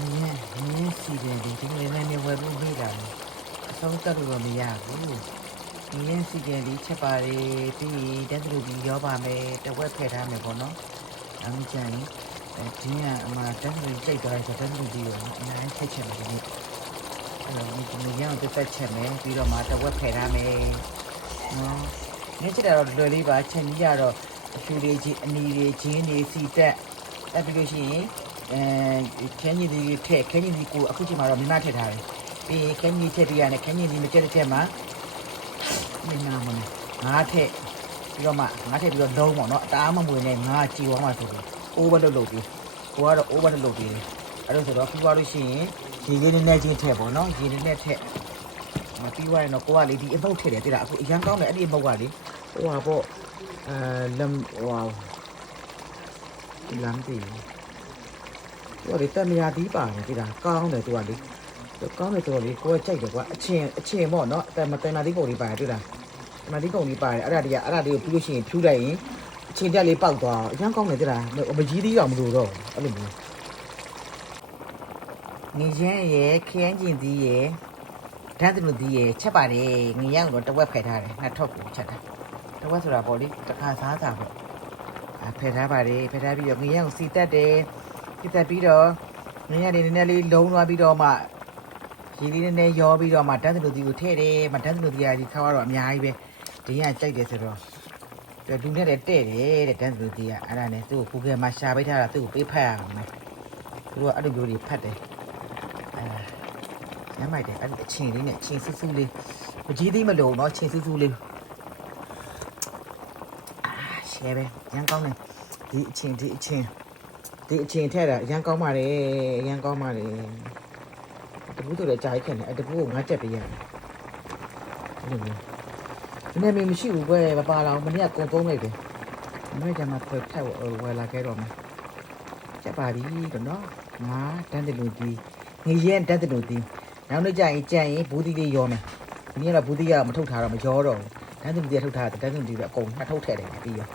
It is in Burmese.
နင်းနင်းစီတယ်ဒီဒီလေးနဲ့ဝယ်ဖို့ပေးတာအဆုံးတက်လို့တော့မရဘူးနင်းစီတယ်ဒီချက်ပါလေပြီးတက်လို့ဒီရောပါမယ်တဝက်ဖယ်ထားမယ်ပေါ့နော်အမှကြရင်အဲဒီကအမှတက်လို့စိတ်သွားဆိုတက်လို့ဒီရောအများကြီးဆက်ချက်မယ်ဒီနေ့အဲ့တော့ဒီနေ့ရောတက်တက်ချက်မယ်ပြီးတော့မှတဝက်ဖယ်ထားမယ်နော်နေ့ချက်တော့လွယ်လေးပါချက်ကြီးကတော့အဖြူလေးချင်းအနီလေးချင်းနေစီတက်တက်ပြီးလို့ရှိရင် အဲခင်းကြီးဒီထက်ခင်းကြီးဒီကိုအခုချိန်မှာတော့မိမထည့်ထားတယ်ပြီးရင်ခင်းကြီးထည့်ပြရတယ်ခင်းကြီးဒီမကြက်တဲ့ချက်မှာမိမမနဲ့ငါထည့်ပြီးတော့မှငါထည့်ပြီးတော့လုံးပေါ့နော်အတားမမွေနဲ့ငါကြည်သွားမှဆိုပြီး over လုပ်လုပ်ပြီးကိုကတော့ over လုပ်လုပ်ပြီးအဲ့လိုဆိုတော့ပြီးသွားလို့ရှိရင်ရေရင်းနဲ့ချင်းထည့်ပေါ့နော်ရေရင်းနဲ့ထည့်မပြီးသွားရင်တော့ကိုကလေဒီအမုတ်ထည့်တယ်တိလားအခုအရန်ကောင်းတယ်အဲ့ဒီအမုတ်ကလေဟိုဟာပေါ့အဲလမ်ဟိုဟာလမ်တီ သူကလေတက်မရသီးပါတယ်ဒီလားကောင်းတယ်သူကလေသူကောင်းတယ်ဆိုတော့လေကိုကကြိုက်တယ်ကွာအချင်းအချင်းပေါ့နော်တက်မတက်မသီးကုန်လေးပါတယ်တွေ့လားတက်မသီးကုန်လေးပါတယ်အဲ့ဒါတည်းကအဲ့ဒါလေးကိုပြီးလို့ရှိရင်ဖြူလိုက်ရင်အချင်းတက်လေးပေါက်သွားအရင်ကောင်းတယ်တွေ့လားမကြီးသီးတော့မလို့တော့အဲ့လိုမျိုးနေရင်ရဲ့ခရမ်းကျင်သီးရဲ့ဓာတ်တူသီးရဲ့ချက်ပါတယ်ငရမ်းတော့တဝက်ဖယ်ထားတယ်နှစ်ထုပ်ကိုချက်တာတဝက်ဆိုတာပေါ့လေတစ်ခါစားတာပေါ့အဖယ်ထားပါတယ်ဖယ်ထားပြီးတော့ငရမ်းကိုစီတက်တယ် ပြတ်ပြီးတော့ငင်းရည်နည်းနည်းလေးလုံးသွားပြီးတော့မှရေလေးနည်းနည်းရောပြီးတော့မှတန်းစလူတီကိုထည့်တယ်မတန်းစလူတီကဒီခါတော့အများကြီးပဲဒင်းကကြိုက်တယ်ဆိုတော့လူနဲ့တဲ့တဲ့တဲ့တန်းစလူတီကအဲ့ဒါနဲ့သူ့ကိုကိုယ်ကမှရှာပေးထားတာသူ့ကိုပေးဖတ်ရအောင်မယ်သူကအဲ့လိုမျိုးတွေဖတ်တယ်အဲညမိုက်တယ်အဲ့ဒီအချင်းလေးနဲ့ချင်းဆူဆူလေးမကြီးသေးမလို့နော်ချင်းဆူဆူလေးအာရှဲပဲညံကောင်းတယ်ဒီအချင်းဒီအချင်း ဒီအချိန်ထက်တာအရန်ကောင်းပါလေအရန်ကောင်းပါလေတပူးဆိုလည်းကြာကြီးခင်တယ်အတပူးကိုငါချက်ပေးရတယ်အဲ့လိုမျိုးဒီနေ့မင်းမရှိဘူးကွယ်မပါလာဘူးမနေ့ကကုန်သုံးလိုက်တယ်မနေ့ကမှဖွယ်ထက်ဝယ်လာခဲ့တော့မယ်ချက်ပါပြီတော့နော်ငါတန်းတလူဒီငရဲတန်းတလူဒီနောက်နေ့ကျရင်ကြံရင်ဘူးသီးလေးရောမယ်ဒီနေ့ကတော့ဘူးသီးကမထုတ်ထားတော့မရောတော့ဘူးတန်းတလူဒီကထုတ်ထားတယ်တန်းတလူဒီကအကုန်နှစ်ထုတ်ထည့်တယ်ပြီးရော